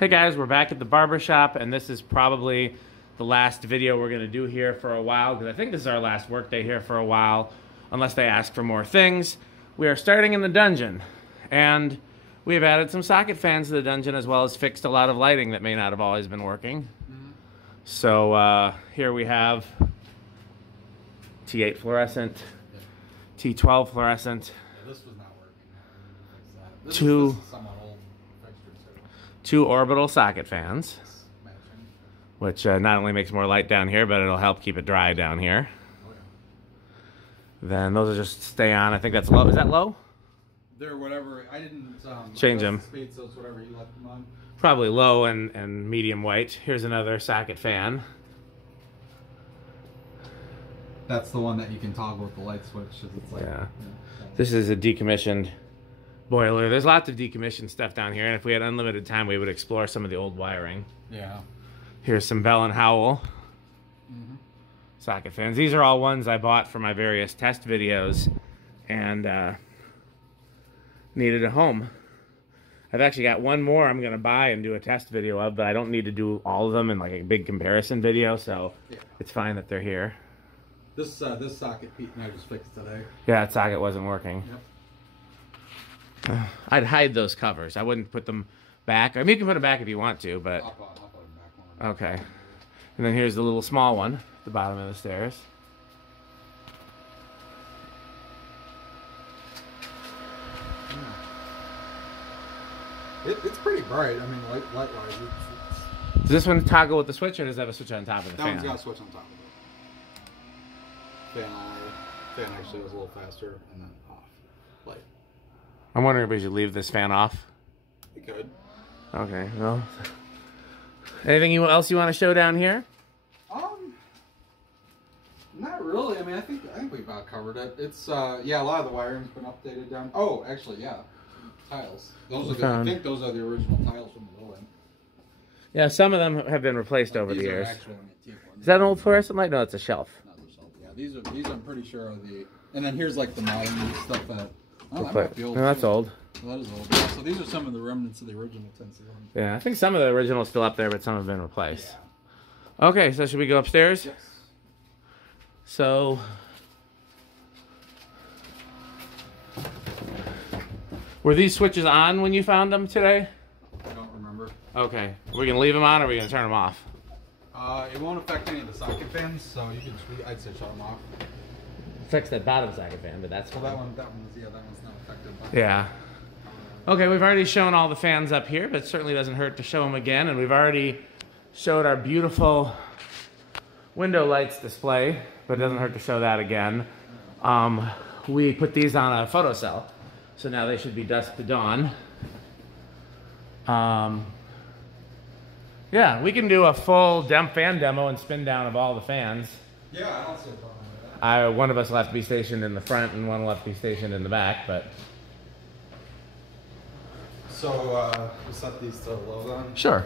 Hey guys, we're back at the barbershop, and this is probably the last video we're going to do here for a while, because I think this is our last work day here for a while, unless they ask for more things. We are starting in the dungeon, and we have added some socket fans to the dungeon, as well as fixed a lot of lighting that may not have always been working. So here we have T8 fluorescent, T12 fluorescent, this was not working. This is somewhat old fixture too. Two orbital socket fans, which not only makes more light down here, but it'll help keep it dry down here. Oh, yeah. Then those will just stay on. I think that's low. Is that low? They're whatever. I didn't change them. Speed, so it's whatever you left them on. Probably low and medium white. Here's another socket fan. That's the one that you can toggle with the light switch. It's like, yeah. This is a decommissioned boiler. There's lots of decommissioned stuff down here, and if we had unlimited time, we would explore some of the old wiring. Yeah. Here's some Bell Howell socket fans. These are all ones I bought for my various test videos and needed a home. I've actually got one more I'm going to buy and do a test video of, but I don't need to do all of them in like a big comparison video, so it's fine that they're here. This socket Pete and I just fixed today. Yeah, that socket wasn't working. Yep. I'd hide those covers. I wouldn't put them back. I mean, you can put them back if you want to, but... I'll put them back one. Okay. And then here's the little small one at the bottom of the stairs. It's pretty bright. I mean, light-wise, Does this one toggle with the switch, or does it have a switch on top of the fan? That one's got a switch on top of it. Fan actually was a little faster, and then off. Light. I'm wondering if we should leave this fan off. We could. Okay, well. Anything else you want to show down here? Not really. I mean, I think we about covered it. It's yeah, a lot of the wiring's been updated down. Oh, actually, yeah. Tiles. Those are I think those are the original tiles from the building. Yeah, some of them have been replaced over the years. Actual antique ones. Is that an old fluorescent light? No, it's a shelf. Not the shelf. Yeah, these I'm pretty sure are the. And then here's like the modern stuff that. Oh, that might be old. No, that's old. Well, that is old. Yeah, so these are some of the remnants of the original Tennessee ones. Yeah, I think some of the original's still up there, but some have been replaced. Yeah. Okay, so should we go upstairs? Yes. So, were these switches on when you found them today? I don't remember. Okay. Are we going to leave them on, or are we going to turn them off? It won't affect any of the socket fans, so you can. I'd say shut them off. Fix that bottom socket fan, but that's fine. Well, that one's not affected by. Yeah. Okay, we've already shown all the fans up here, but it certainly doesn't hurt to show them again, and we've already showed our beautiful window lights display, but it doesn't hurt to show that again. We put these on a photocell, so now they should be dusk to dawn. Yeah, we can do a full fan demo and spin down of all the fans. Yeah, I don't see a problem with that. One of us will have to be stationed in the front and one will have to be stationed in the back, but... So, we'll set these to low then? Sure.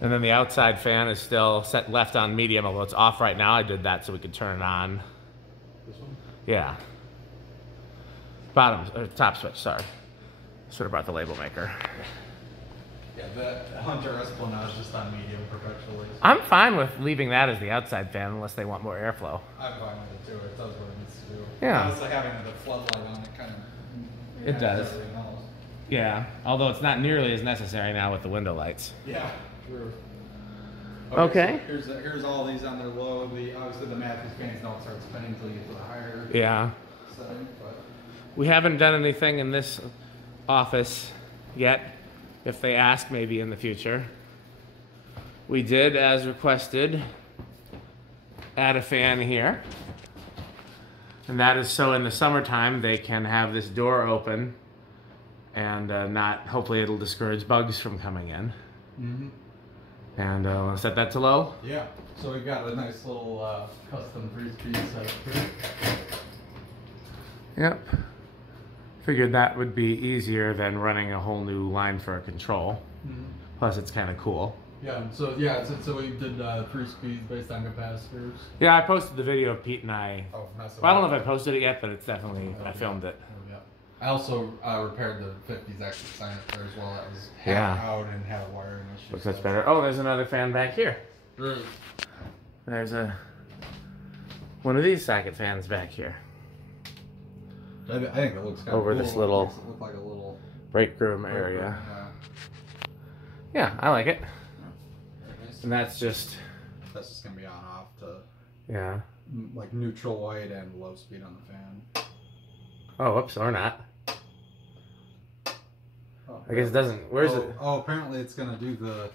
And then the outside fan is still set left on medium, although it's off right now. I did that so we could turn it on. This one? Yeah. Top switch, sorry. Should have brought the label maker. Yeah, the Hunter Esplanade is just on medium perpetually. I'm fine with leaving that as the outside fan unless they want more airflow. I'm fine with it too. It does what it needs to do. Yeah. Honestly, having the floodlight on it kind of... It does. Yeah, although it's not nearly as necessary now with the window lights. Yeah, true. Okay. So here's all these on their low. Obviously the Matthews fans don't start spinning until you get to the higher setting. But We haven't done anything in this office yet. If they ask, maybe in the future. We did, as requested, add a fan here. And that is so in the summertime they can have this door open and hopefully it'll discourage bugs from coming in. Mm-hmm. And want to set that to low? Yeah. So we've got a nice little custom freeze-speed setup here. Yep. Figured that would be easier than running a whole new line for a control. Mm-hmm. Plus, it's kind of cool. Yeah. So we did 3 speeds based on capacitors. Yeah, I posted the video of Pete and I. Oh, I don't know if I posted it yet, but it's definitely I filmed it. Oh, yeah. I also repaired the 50s exit sign up there as well. That was out and had a wiring issue. Looks much better. Oh, there's another fan back here. Right. There's one of these socket fans back here. I think it looks kind over of cool. this little, look like a little break room area. Yeah, I like it. Nice. And that's just gonna be on off to like neutral white and low speed on the fan. Oh, whoops, or not. Oh, I guess it doesn't. Where's it? Oh, apparently it's gonna do the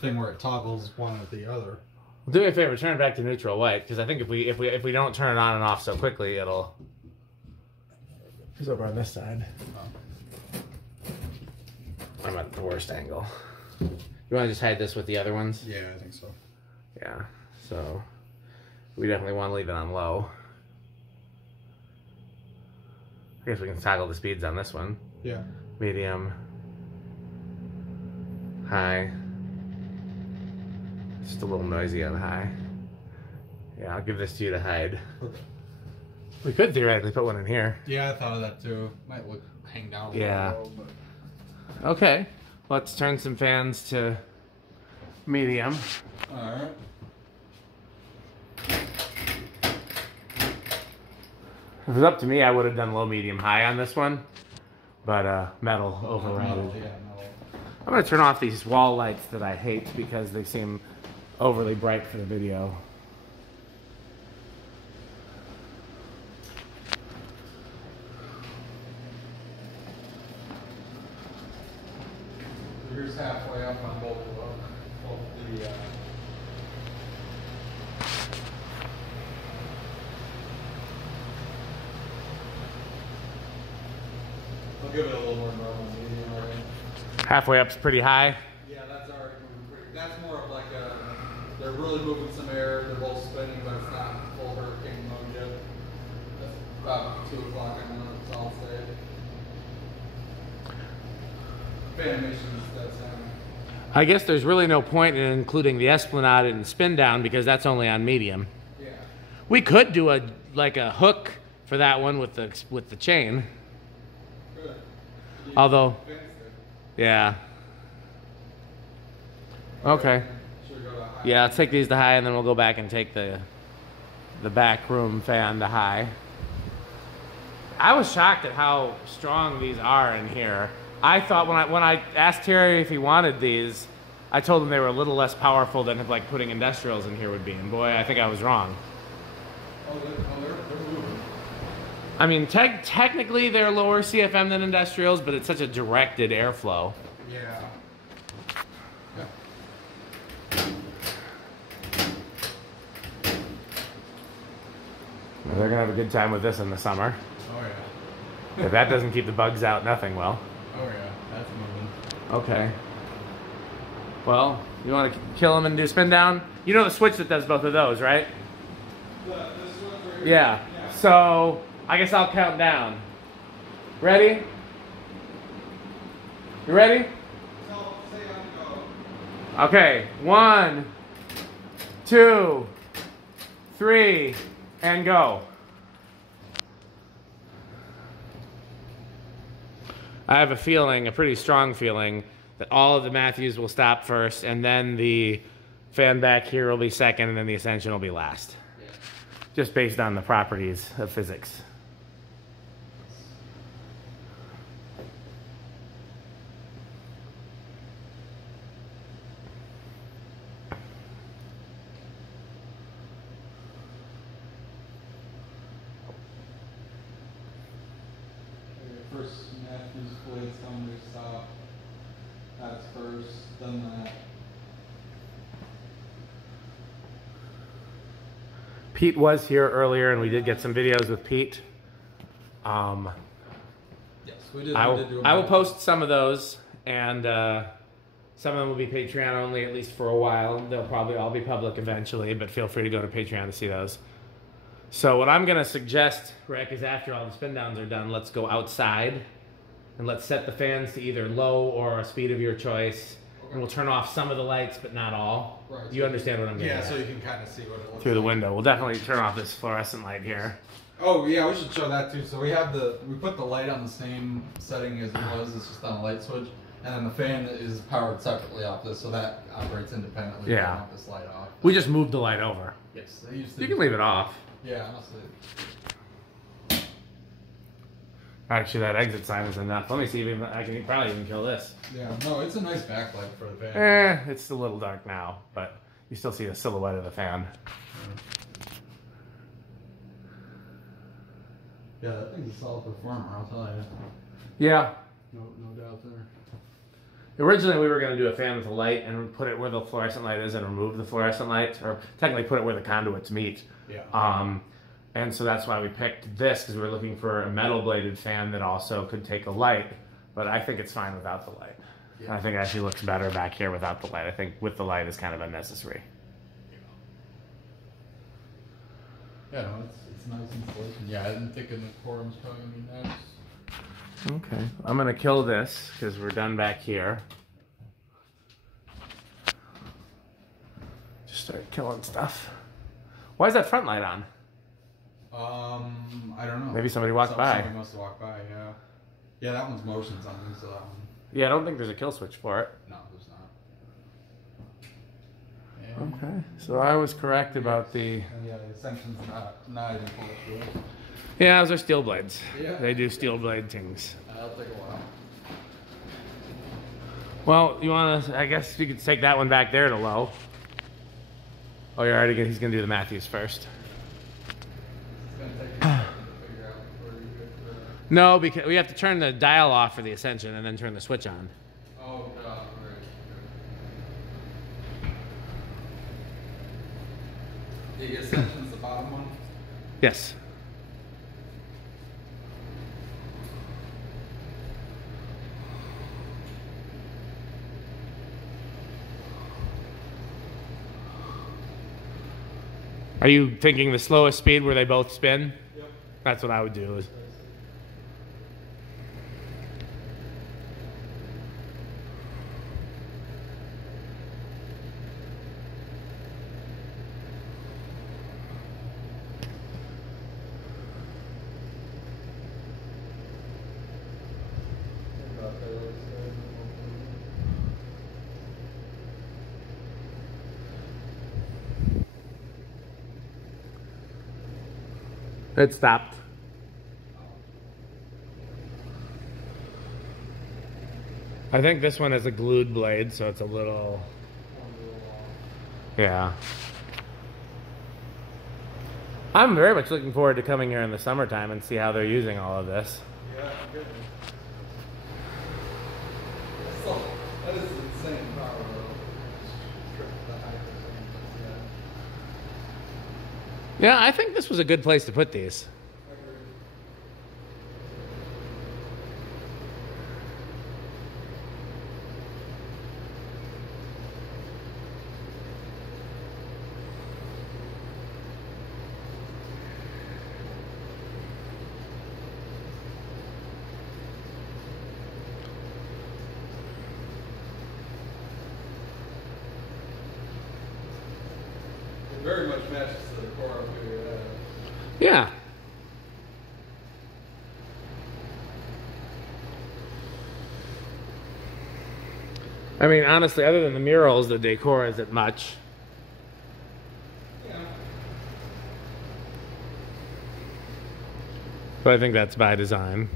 thing where it toggles one with the other. Well, do me a favor, turn it back to neutral white, because I think if we don't turn it on and off so quickly, it'll. It's over on this side. I'm at the worst angle. You want to just hide this with the other ones? Yeah, I think so. Yeah, so we definitely want to leave it on low. I guess we can toggle the speeds on this one. Yeah. Medium. High. Just a little noisy on high. Yeah, I'll give this to you to hide. Okay. We could theoretically put one in here. Yeah, I thought of that too. Might hang down a little. But... Okay. Let's turn some fans to medium. Alright. If it was up to me, I would have done low, medium, high on this one. But metal overridden. Yeah, metal. I'm going to turn off these wall lights that I hate because they seem overly bright for the video. Here's halfway up on both of them. Both the I'll give it a little more normal medium already. Halfway up's pretty high. Yeah, that's already moving pretty. That's more of like they're really moving some air. They're both spinning, but it's not full hurricane mode yet. That's about 2 o'clock in the morning. It's all stayed. Fanimation that's I guess there's really no point in including the Esplanade and spin down because that's only on medium. Yeah. We could do a hook for that one with the chain. Good. Although, yeah. Okay. Yeah, let's take these to high and then we'll go back and take the back room fan to high. I was shocked at how strong these are in here. I thought when I asked Terry if he wanted these, I told him they were a little less powerful than like putting industrials in here would be. And boy, I think I was wrong. Oh, they're moving. I mean, technically they're lower CFM than industrials, but it's such a directed airflow. Yeah. They're gonna have a good time with this in the summer. Oh yeah. If that doesn't keep the bugs out, nothing will. Oh yeah, that's moving. Okay. Well, you want to kill them and do spin down? You know the switch that does both of those, right? This switch right here? Yeah. So I guess I'll count down. Ready? You ready? No, say on go. Okay. 1, 2, 3, and go. I have a feeling, a pretty strong feeling, that all of the Matthews will stop first, and then the fan back here will be second, and then the Ascension will be last. Yeah. Just based on the properties of physics. First Matthews blades come to stop. That's first, then that. Pete was here earlier, and we did get some videos with Pete. Yes, we did. I will post some of those, and some of them will be Patreon only, at least for a while. They'll probably all be public eventually, but feel free to go to Patreon to see those. So what I'm going to suggest, Rick, is after all the spin downs are done, let's go outside and let's set the fans to either low or a speed of your choice. Okay. And we'll turn off some of the lights, but not all. Right. You understand what I'm getting at? Yeah, so you can kind of see what it looks like. Through the window. We'll definitely turn off this fluorescent light here. Oh yeah, we should show that too. So we put the light on the same setting as it was. It's just on a light switch, and then the fan is powered separately off this, so that operates independently. Yeah. Off this light off. We just moved the light over. Yes, they used to. You can leave it off. Yeah, honestly. Actually, that exit sign is enough. Let me see if I can probably even kill this. Yeah, no, it's a nice backlight for the fan. It's a little dark now, but you still see the silhouette of the fan. Yeah, that thing's a solid performer, I'll tell you. Yeah. No doubt there. Originally, we were going to do a fan with a light and put it where the fluorescent light is and remove the fluorescent lights, or technically put it where the conduits meet. Yeah. And so that's why we picked this, because we were looking for a metal bladed fan that also could take a light. But I think it's fine without the light. Yeah. I think it actually looks better back here without the light. I think with the light is kind of unnecessary. Yeah, no, it's nice installation. Yeah, I didn't think in the quorum's probably going to be nice. Okay, I'm going to kill this because we're done back here. Just start killing stuff. Why is that front light on? I don't know. Maybe somebody walked by. Somebody must have walked by, yeah. Yeah, that one's motion something, so that one. Yeah, I don't think there's a kill switch for it. No, there's not. And okay, so I was correct about the... Yeah, the Ascension's not even full of shit. Yeah, those are steel blades. Yeah. They do steel blade things. That'll take a while. Well, you want to... I guess you could take that one back there to low. Oh, you're already... He's going to do the Matthews first. No, because we have to turn the dial off for the Ascension and then turn the switch on. Oh, God, right. The Ascension's the bottom one? Yes. Are you thinking the slowest speed where they both spin? Yep. That's what I would do. It stopped. I think this one is a glued blade, so it's a little... Yeah. I'm very much looking forward to coming here in the summertime and see how they're using all of this. Yeah, good. So, that is insane power, though. The height of things, Yeah, I think this was a good place to put these. I agree. It very much matches the quorum figure. Yeah. I mean, honestly, other than the murals, the decor isn't much. Yeah. But I think that's by design.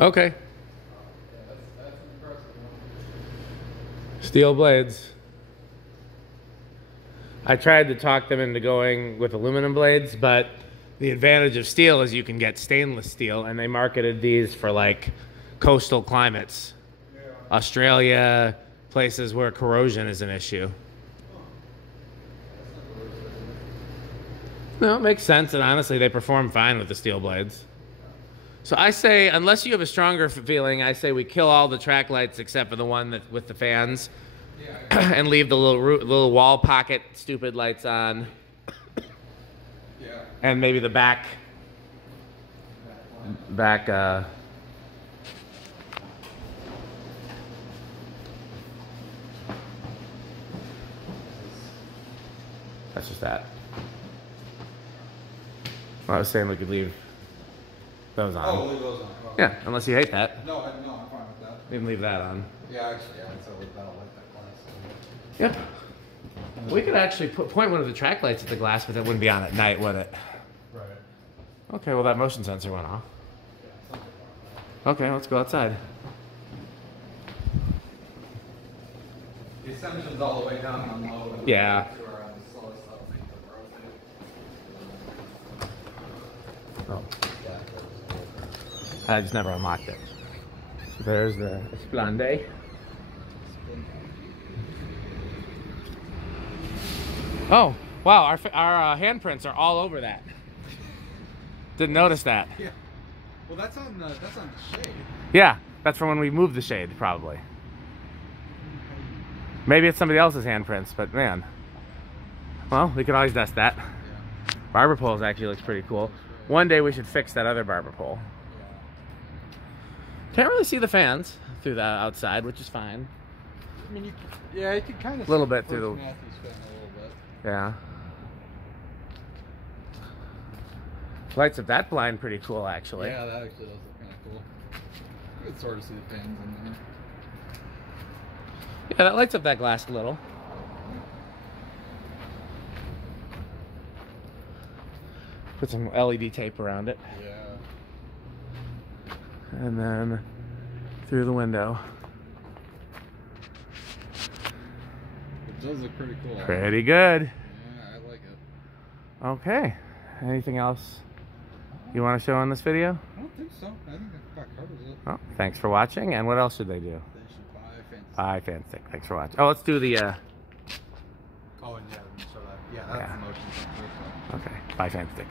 Okay. Yeah, that's an impressive one. Steel blades. I tried to talk them into going with aluminum blades, but the advantage of steel is you can get stainless steel, and they marketed these for like coastal climates. Yeah. Australia, places where corrosion is an issue. No, it makes sense, and honestly, they perform fine with the steel blades. So I say, unless you have a stronger feeling, I say we kill all the track lights except for the one that with the fans, and leave the little wall pocket stupid lights on, and maybe the back. That's just that. Well, I was saying we could leave those on. Oh, leave those on. Oh. Yeah, unless you hate that. No, I'm fine with that. You can leave that on. Yeah, actually, yeah, so that'll light that glass. Yep. We could actually point one of the track lights at the glass, but that wouldn't be on at night, would it? Right. Okay, well that motion sensor went off. Okay, let's go outside. The Ascension's all the way down on low. Yeah. Oh. I just never unlocked it. So there's the Esplanade. Oh, wow, our handprints are all over that. Didn't notice that. Yeah. Well, that's on the shade. Yeah, that's from when we moved the shade, probably. Maybe it's somebody else's handprints, but man. Well, we can always dust that. Yeah. Barber poles actually looks pretty cool. One day we should fix that other barber pole. Yeah. Can't really see the fans through the outside, which is fine. I mean, you could kind of a little bit through the. Matthew's fan a little bit. Yeah. Lights up that blind pretty cool, actually. Yeah, that actually does look kind of cool. You can sort of see the fans in there. Yeah, that lights up that glass a little. Put some LED tape around it. Yeah. And then through the window. It does look pretty cool. Pretty good. Yeah, I like it. Okay. Anything else you want to show in this video? I don't think so. I think that covers it. Oh, thanks for watching. And what else should they do? They should buy Fanstick. Thanks for watching. Oh, let's do the... Oh, and yeah, show that. Yeah, that's the motion sensor. Okay. Buy Fanstick.